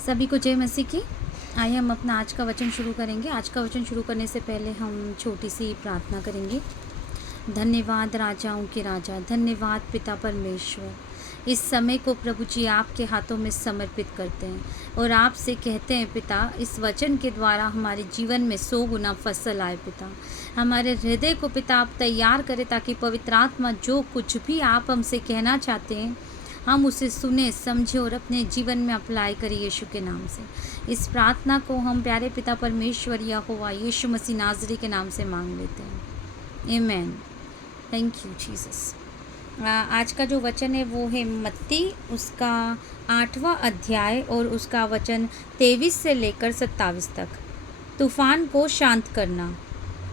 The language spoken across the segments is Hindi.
सभी को जय मसीह की। आइए हम अपना आज का वचन शुरू करेंगे। आज का वचन शुरू करने से पहले हम छोटी सी प्रार्थना करेंगे। धन्यवाद राजाओं के राजा, धन्यवाद पिता परमेश्वर। इस समय को प्रभु जी आपके हाथों में समर्पित करते हैं और आपसे कहते हैं पिता, इस वचन के द्वारा हमारे जीवन में 100 गुना फसल आए पिता। हमारे हृदय को पिता आप तैयार करें ताकि पवित्र आत्मा जो कुछ भी आप हमसे कहना चाहते हैं हम उसे सुने, समझे और अपने जीवन में अप्लाई करें यीशु के नाम से। इस प्रार्थना को हम प्यारे पिता परमेश्वर यहोवा यीशु मसीह नाज़री के नाम से मांग लेते हैं। आमीन। Thank you Jesus. आज का जो वचन है वो है मत्ती उसका 8वां अध्याय और उसका वचन 23 से लेकर 27 तक। तूफान को शांत करना।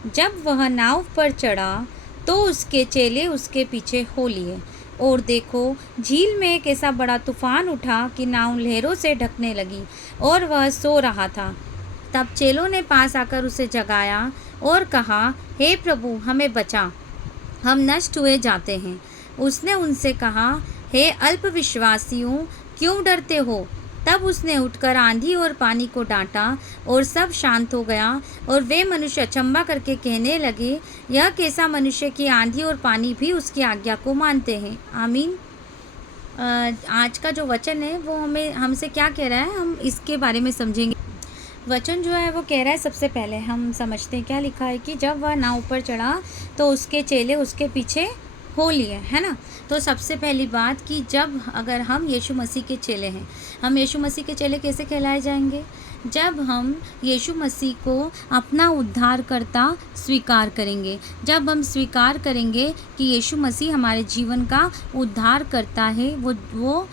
जब वह नाव पर चढ़ा तो उसके चेले उसके पीछे हो लिए और देखो, झील में एक ऐसा बड़ा तूफान उठा कि नाव लहरों से ढकने लगी और वह सो रहा था। तब चेलों ने पास आकर उसे जगाया और कहा, हे प्रभु, हमें बचा, हम नष्ट हुए जाते हैं। उसने उनसे कहा, हे अल्पविश्वासियों, क्यों डरते हो? तब उसने उठकर आंधी और पानी को डांटा और सब शांत हो गया और वे मनुष्य अचंभा करके कहने लगे, यह कैसा मनुष्य कि आंधी और पानी भी उसकी आज्ञा को मानते हैं। आमीन। आज का जो वचन है वो हमसे क्या कह रहा है, हम इसके बारे में समझेंगे। वचन जो है वो कह रहा है, सबसे पहले हम समझते हैं क्या लिखा है कि जब वह नाव पर चढ़ा तो उसके चेले उसके पीछे हो लिए, है ना। तो सबसे पहली बात कि जब अगर हम यीशु मसीह के चेले हैं, हम यीशु मसीह के चेले कैसे कहलाए जाएंगे? जब हम यीशु मसीह को अपना उद्धारकर्ता स्वीकार करेंगे, जब हम स्वीकार करेंगे कि यीशु मसीह हमारे जीवन का उद्धार करता है, वो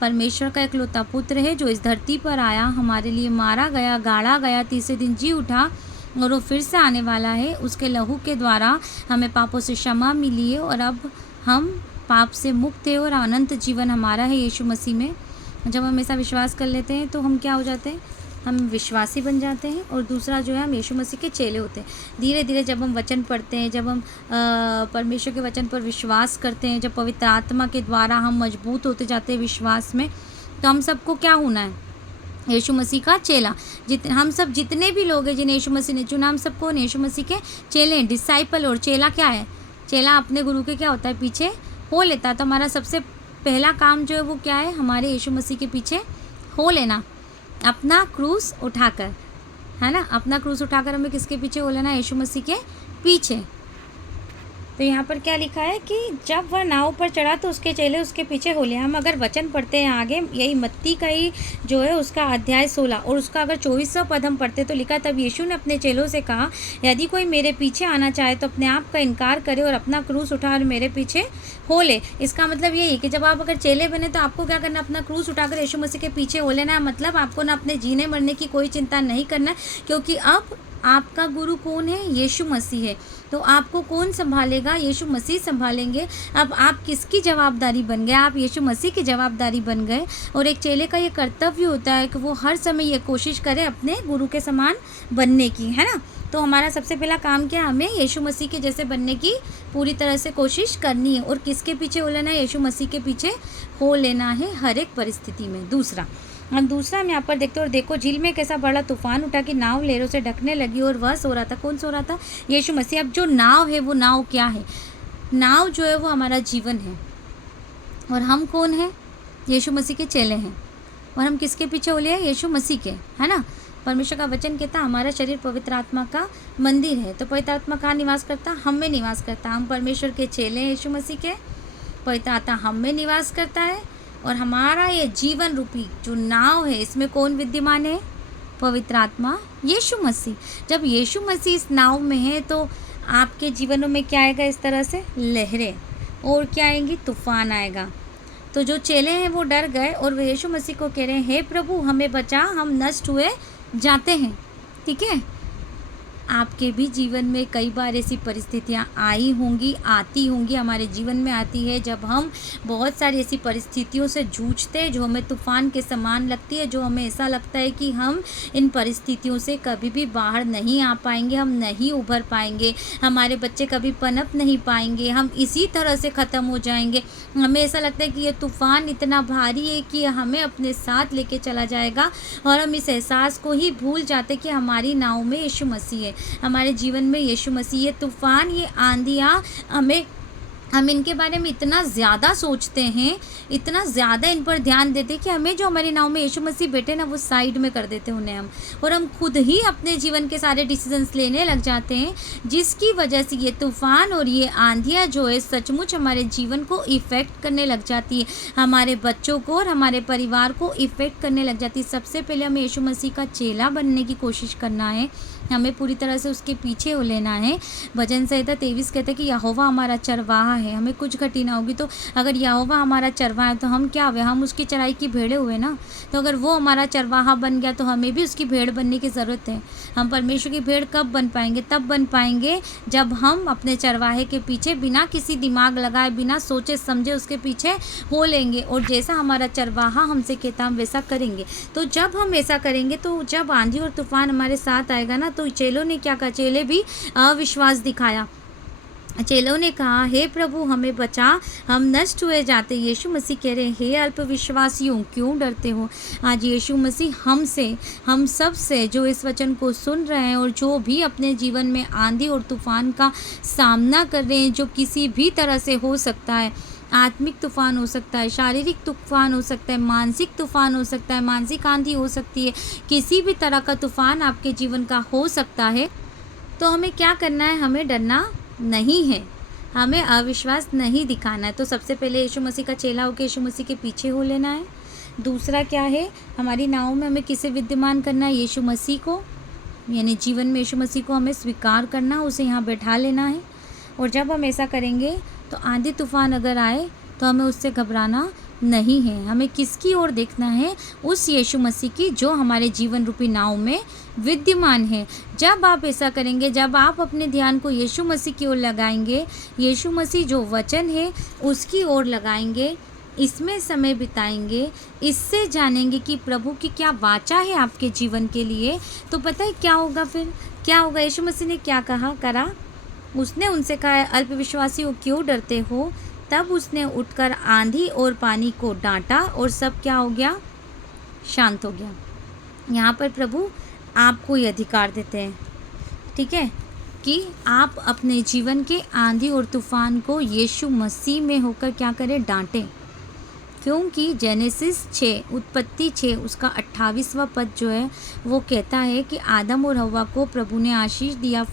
परमेश्वर का इकलौता पुत्र है जो इस धरती पर आया, हमारे लिए मारा गया, गाड़ा गया, तीसरे दिन जी उठा और वो फिर से आने वाला है। उसके लहू के द्वारा हमें पापों से क्षमा मिली है और अब हम पाप से मुक्त है और अनंत जीवन हमारा है यीशु मसीह में। जब हम ऐसा विश्वास कर लेते हैं तो हम क्या हो जाते हैं? हम विश्वासी बन जाते हैं। और दूसरा जो है, हम यीशु मसीह के चेले होते हैं। धीरे धीरे जब हम वचन पढ़ते हैं, जब हम परमेश्वर के वचन पर विश्वास करते हैं, जब पवित्र आत्मा के द्वारा हम मजबूत होते जाते हैं विश्वास में, तो हम सबको क्या होना है? यीशु मसीह का चेला। हम सब जितने भी लोग हैं जिन्हें यीशु मसीह ने चुना, हम सबको यीशु मसीह के चेले हैं, डिसाइपल। और चेला क्या है? चेला अपने गुरु के क्या होता है? पीछे हो लेता है। तो हमारा सबसे पहला काम जो है वो क्या है? हमारे यीशु मसीह के पीछे हो लेना, अपना क्रूस उठाकर, है ना। अपना क्रूस उठाकर हमें किसके पीछे हो लेना? यीशु मसीह के पीछे। तो यहाँ पर क्या लिखा है कि जब वह नाव पर चढ़ा तो उसके चेले उसके पीछे हो लिए। हम अगर वचन पढ़ते हैं आगे, यही मत्ती का ही जो है उसका अध्याय 16 और उसका अगर 24वां पद हम पढ़ते तो लिखा, तब यीशु ने अपने चेलों से कहा, यदि कोई मेरे पीछे आना चाहे तो अपने आप का इनकार करे और अपना क्रूस उठा और मेरे पीछे हो ले। इसका मतलब यही है कि जब आप अगर चेले बने तो आपको क्या करना? अपना क्रूस उठाकर यीशु मसीह के पीछे हो लेना है। मतलब आपको ना अपने जीने मरने की कोई चिंता नहीं करना, क्योंकि अब आपका गुरु कौन है? यीशु मसीह है। तो आपको कौन संभालेगा? यीशु मसीह संभालेंगे। अब आप किसकी जवाबदारी बन गए? आप यीशु मसीह की जवाबदारी बन गए। और एक चेले का ये कर्तव्य होता है कि वो हर समय ये कोशिश करे अपने गुरु के समान बनने की, है ना। तो हमारा सबसे पहला काम क्या है? हमें यीशु मसीह के जैसे बनने की पूरी तरह से कोशिश करनी है। और किसके पीछे हो लेना है? यीशु मसीह के पीछे हो लेना है हर एक परिस्थिति में। दूसरा हम यहाँ पर देखते हैं, और देखो, झील में कैसा बड़ा तूफान उठा कि नाव लहरों से ढकने लगी और वह सो रहा था। कौन सो रहा था? यीशु मसीह। अब जो नाव है वो नाव क्या है? नाव जो है वो हमारा जीवन है। और हम कौन है? यीशु मसीह के चेले हैं। और हम किसके पीछे हो लिए? यीशु मसीह के, है ना। परमेश्वर का वचन कहता है हमारा शरीर पवित्र आत्मा का मंदिर है। तो पवित्र आत्मा कहाँ निवास करता? हम में निवास करता। हम परमेश्वर के चेले हैं यीशु मसीह के, पवित्र आत्मा हम में निवास करता है। और हमारा ये जीवन रूपी जो नाव है, इसमें कौन विद्यमान है? पवित्र आत्मा, यीशु मसीह। जब यीशु मसीह इस नाव में है तो आपके जीवनों में क्या आएगा? इस तरह से लहरें, और क्या आएंगी? तूफान आएगा। तो जो चेले हैं वो डर गए और वे यीशु मसीह को कह रहे हैं, हे प्रभु, हमें बचा, हम नष्ट हुए जाते हैं। ठीक है। आपके भी जीवन में कई बार ऐसी परिस्थितियाँ आई होंगी, आती होंगी, हमारे जीवन में आती है जब हम बहुत सारी ऐसी परिस्थितियों से जूझते हैं जो हमें तूफ़ान के समान लगती है, जो हमें ऐसा लगता है कि हम इन परिस्थितियों से कभी भी बाहर नहीं आ पाएंगे, हम नहीं उभर पाएंगे, हमारे बच्चे कभी पनप नहीं पाएंगे, हम इसी तरह से ख़त्म हो जाएंगे। हमें ऐसा लगता है कि ये तूफ़ान इतना भारी है कि हमें अपने साथ लेके चला जाएगा और हम इस एहसास को ही भूल जाते कि हमारी नाव में यीशु मसीह है, हमारे जीवन में यीशु मसीह। ये तूफ़ान, ये आंधियाँ हम इनके बारे में इतना ज़्यादा सोचते हैं, इतना ज़्यादा इन पर ध्यान देते हैं कि हमें जो हमारी नाव में यीशु मसीह बैठे ना, वो साइड में कर देते हैं उन्हें हम, और हम खुद ही अपने जीवन के सारे डिसीजंस लेने लग जाते हैं, जिसकी वजह से ये तूफ़ान और ये आंधियाँ जो है सचमुच हमारे जीवन को इफ़ेक्ट करने लग जाती है, हमारे बच्चों को और हमारे परिवार को इफ़ेक्ट करने लग जाती है। सबसे पहले हमें यीशु मसीह का चेला बनने की कोशिश करना है, हमें पूरी तरह से उसके पीछे हो लेना है। भजन संहिता 23 कहता है कि यहोवा हमारा चरवाहा है, हमें कुछ घटी ना होगी। तो अगर यहोवा हमारा चरवाहा है तो हम क्या हुए? हम उसकी चराई की भेड़ें हुए ना। तो अगर वो हमारा चरवाहा बन गया तो हमें भी उसकी भेड़ बनने की ज़रूरत है। हम परमेश्वर की भेड़ कब बन पाएंगे? तब बन पाएंगे जब हम अपने चरवाहे के पीछे बिना किसी दिमाग लगाए, बिना सोचे समझे उसके पीछे हो लेंगे, और जैसा हमारा चरवाहा हमसे कहता हम वैसा करेंगे। तो जब हम ऐसा करेंगे, तो जब आंधी और तूफान हमारे साथ आएगा ना, तो चेलों ने क्या कहा? चेले भी अविश्वास दिखाया। चेलों ने कहा, हे प्रभु हमें बचा, हम नष्ट हुए जाते। यीशु मसीह कह रहे हैं, हे अल्पविश्वासियों क्यों डरते हो? आज यीशु मसीह हमसे, हम सब से जो इस वचन को सुन रहे हैं और जो भी अपने जीवन में आंधी और तूफान का सामना कर रहे हैं, जो किसी भी तरह से हो सकता है, आत्मिक तूफान हो सकता है, शारीरिक तूफान हो सकता है, मानसिक तूफान हो सकता है, मानसिक आंधी हो सकती है, किसी भी तरह का तूफान आपके जीवन का हो सकता है। तो हमें क्या करना है? हमें डरना नहीं है, हमें अविश्वास नहीं दिखाना है। तो सबसे पहले यीशु मसीह का चेला होकर यीशु मसीह के पीछे हो लेना है। दूसरा क्या है? हमारी नाव में हमें किसे विद्यमान करना है? यीशु मसीह को, यानी जीवन में यीशु मसीह को हमें स्वीकार करना, उसे यहाँ बैठा लेना है। और जब हम ऐसा करेंगे तो आंधी तूफान अगर आए तो हमें उससे घबराना नहीं है। हमें किसकी ओर देखना है? उस यीशु मसीह की जो हमारे जीवन रूपी नाव में विद्यमान है। जब आप ऐसा करेंगे, जब आप अपने ध्यान को यीशु मसीह की ओर लगाएंगे, यीशु मसीह जो वचन है उसकी ओर लगाएंगे, इसमें समय बिताएंगे, इससे जानेंगे कि प्रभु की क्या वाचा है आपके जीवन के लिए, तो पता है क्या होगा? फिर क्या होगा? यीशु मसीह ने क्या करा? उसने उनसे कहा, अल्पविश्वासियों क्यों डरते हो? तब उसने उठकर आंधी और पानी को डांटा और सब क्या हो गया? शांत हो गया। यहाँ पर प्रभु आपको ये अधिकार देते हैं, ठीक है, कि आप अपने जीवन के आंधी और तूफान को यीशु मसीह में होकर क्या करें? डांटें। क्योंकि जेनेसिस 6, उत्पत्ति 6 उसका 28वां पद जो है वो कहता है कि आदम और हव्वा को प्रभु ने आशीष दिया,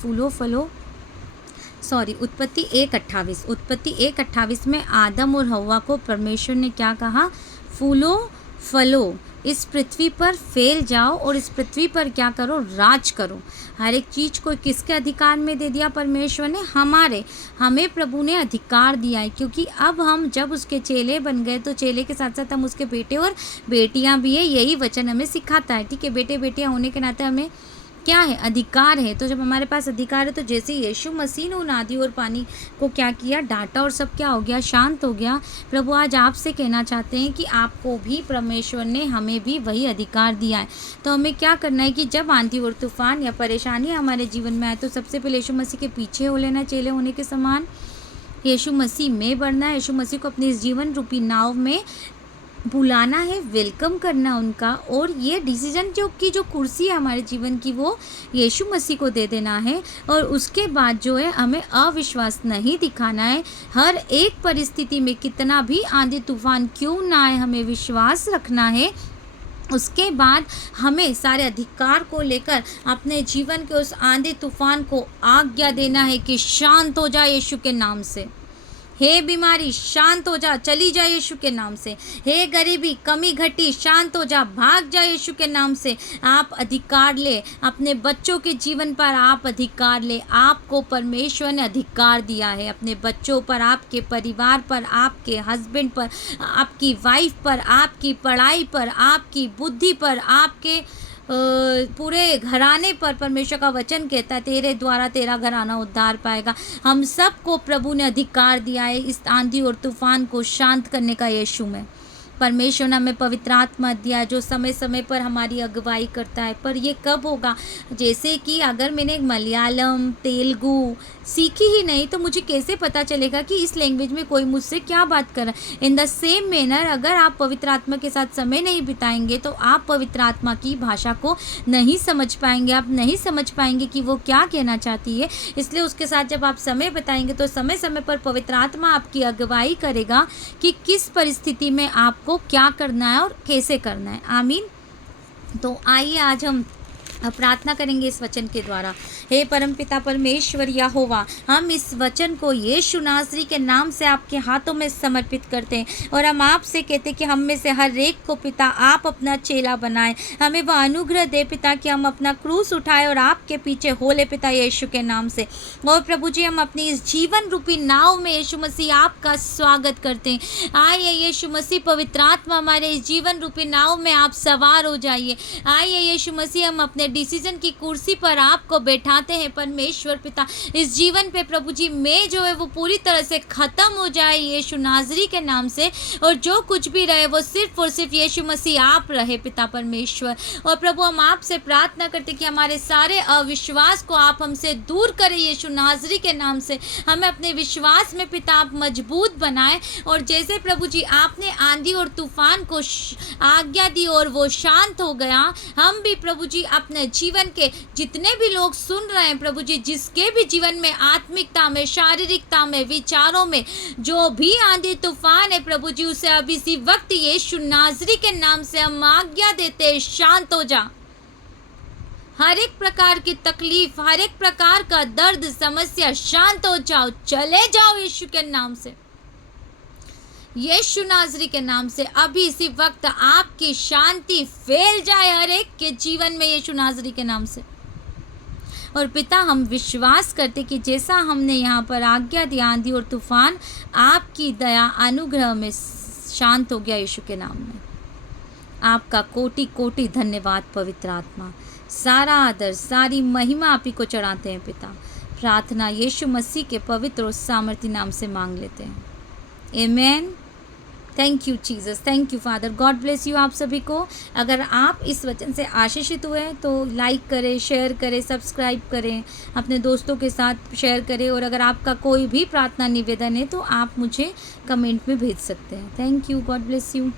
उत्पत्ति 1:28 में आदम और हव्वा को परमेश्वर ने क्या कहा? फूलो फलो, इस पृथ्वी पर फैल जाओ और इस पृथ्वी पर क्या करो? राज करो। हर एक चीज़ को किसके अधिकार में दे दिया? परमेश्वर ने। हमें प्रभु ने अधिकार दिया है, क्योंकि अब हम जब उसके चेले बन गए तो चेले के साथ साथ हम उसके बेटे और बेटियां भी है। यही वचन हमें सिखाता है, ठीक है। बेटे बेटियां होने के नाते हमें क्या है? अधिकार है। तो जब हमारे पास अधिकार है, तो जैसे यीशु मसीह ने उन आंधी और पानी को क्या किया? डांटा, और सब क्या हो गया? शांत हो गया। प्रभु आज आपसे कहना चाहते हैं कि आपको भी परमेश्वर ने, हमें भी वही अधिकार दिया है। तो हमें क्या करना है कि जब आंधी और तूफान या परेशानी हमारे जीवन में आए, तो सबसे पहले यीशु मसीह के पीछे हो लेना, चेले होने के समान यीशु मसीह में बढ़ना है, यीशु मसीह को अपने इस जीवन रूपी नाव में बुलाना है, वेलकम करना उनका, और ये डिसीजन जो कुर्सी है हमारे जीवन की, वो यीशु मसीह को दे देना है। और उसके बाद जो है हमें अविश्वास नहीं दिखाना है। हर एक परिस्थिति में कितना भी आंधी तूफान क्यों ना आए, हमें विश्वास रखना है। उसके बाद हमें सारे अधिकार को लेकर अपने जीवन के उस आंधी तूफान को आज्ञा देना है कि शांत हो जाए यीशु के नाम से। हे बीमारी शांत हो जा, चली जा यीशु के नाम से। हे गरीबी, कमी घटी, शांत हो जा, भाग जा यीशु के नाम से। आप अधिकार ले, अपने बच्चों के जीवन पर आप अधिकार ले। आपको परमेश्वर ने अधिकार दिया है अपने बच्चों पर, आपके परिवार पर, आपके हस्बैंड पर, आपकी वाइफ पर, आपकी पढ़ाई पर, आपकी बुद्धि पर, आपके पूरे घराने पर परमेश्वर का वचन कहता है तेरे द्वारा तेरा घराना उद्धार पाएगा। हम सबको प्रभु ने अधिकार दिया है इस आंधी और तूफान को शांत करने का यीशु में। परमेश्वर ने हमें पवित्र आत्मा दिया जो समय समय पर हमारी अगुवाई करता है। पर ये कब होगा? जैसे कि अगर मैंने मलयालम तेलुगु सीखी ही नहीं तो मुझे कैसे पता चलेगा कि इस लैंग्वेज में कोई मुझसे क्या बात कर रहा है। इन द सेम मैनर अगर आप पवित्र आत्मा के साथ समय नहीं बिताएंगे तो आप पवित्र आत्मा की भाषा को नहीं समझ पाएंगे, आप नहीं समझ पाएंगे कि वो क्या कहना चाहती है। इसलिए उसके साथ जब आप समय बिताएंगे तो समय समय पर पवित्र आत्मा आपकी अगुवाई करेगा कि किस परिस्थिति में आपको क्या करना है और कैसे करना है। आमीन। तो आइए आज हम प्रार्थना करेंगे इस वचन के द्वारा। हे परमपिता परमेश्वर यहोवा, हम इस वचन को यीशु नासरी के नाम से आपके हाथों में समर्पित करते हैं और हम आपसे कहते हैं कि हम में से हर एक को पिता आप अपना चेला बनाएं। हमें वह अनुग्रह दे पिता कि हम अपना क्रूस उठाएं और आपके पीछे होले पिता यीशु के नाम से। और प्रभु जी हम अपनी इस जीवन रूपी नाव में यीशु मसीह आपका स्वागत करते हैं। आइए यीशु मसीह पवित्र आत्मा हमारे इस जीवन रूपी नाव में आप सवार हो जाइए। आइए यीशु मसीह हम अपने डिसीजन की कुर्सी पर आपको बैठाते हैं। परमेश्वर पिता इस जीवन पे प्रभु जी मैं जो है वो पूरी तरह से ख़त्म हो जाए यीशु नाजरी के नाम से, और जो कुछ भी रहे वो सिर्फ और सिर्फ यीशु मसीह आप रहे पिता परमेश्वर। और प्रभु हम आपसे प्रार्थना करते कि हमारे सारे अविश्वास को आप हमसे दूर करें यीशु नाजरी के नाम से। हमें अपने विश्वास में पिता आप मजबूत बनाएं, और जैसे प्रभु जी आपने आंधी और तूफान को आज्ञा दी और वो शांत हो गया, हम भी प्रभु जी अपने जीवन के जितने भी लोग सुन रहे हैं प्रभु जी, जिसके भी जीवन में आत्मिकता में शारीरिकता में विचारों में जो भी आंधी तूफान है प्रभु जी, उसे अभी इसी वक्त यीशु नाजरी के नाम से हम आज्ञा देते हैं शांत हो जा। हर एक प्रकार की तकलीफ, हर एक प्रकार का दर्द समस्या शांत हो जाओ, चले जाओ यीशु के नाम से, यीशु नाजरी के नाम से। अभी इसी वक्त आपकी शांति फैल जाए हर एक के जीवन में यीशु नाजरी के नाम से। और पिता हम विश्वास करते कि जैसा हमने यहाँ पर आज्ञा दी आंधी और तूफान आपकी दया अनुग्रह में शांत हो गया यीशु के नाम में। आपका कोटि कोटि धन्यवाद पवित्र आत्मा। सारा आदर सारी महिमा आप ही को चढ़ाते हैं पिता। प्रार्थना यीशु मसीह के पवित्र और सामर्थी नाम से मांग लेते हैं। Amen. Thank you Jesus, thank you father. God bless you आप सभी को। अगर आप इस वचन से आशीषित हुए हैं तो लाइक करें, शेयर करें, सब्सक्राइब करें, अपने दोस्तों के साथ शेयर करें। और अगर आपका कोई भी प्रार्थना निवेदन है तो आप मुझे कमेंट में भेज सकते हैं। Thank you. God bless you.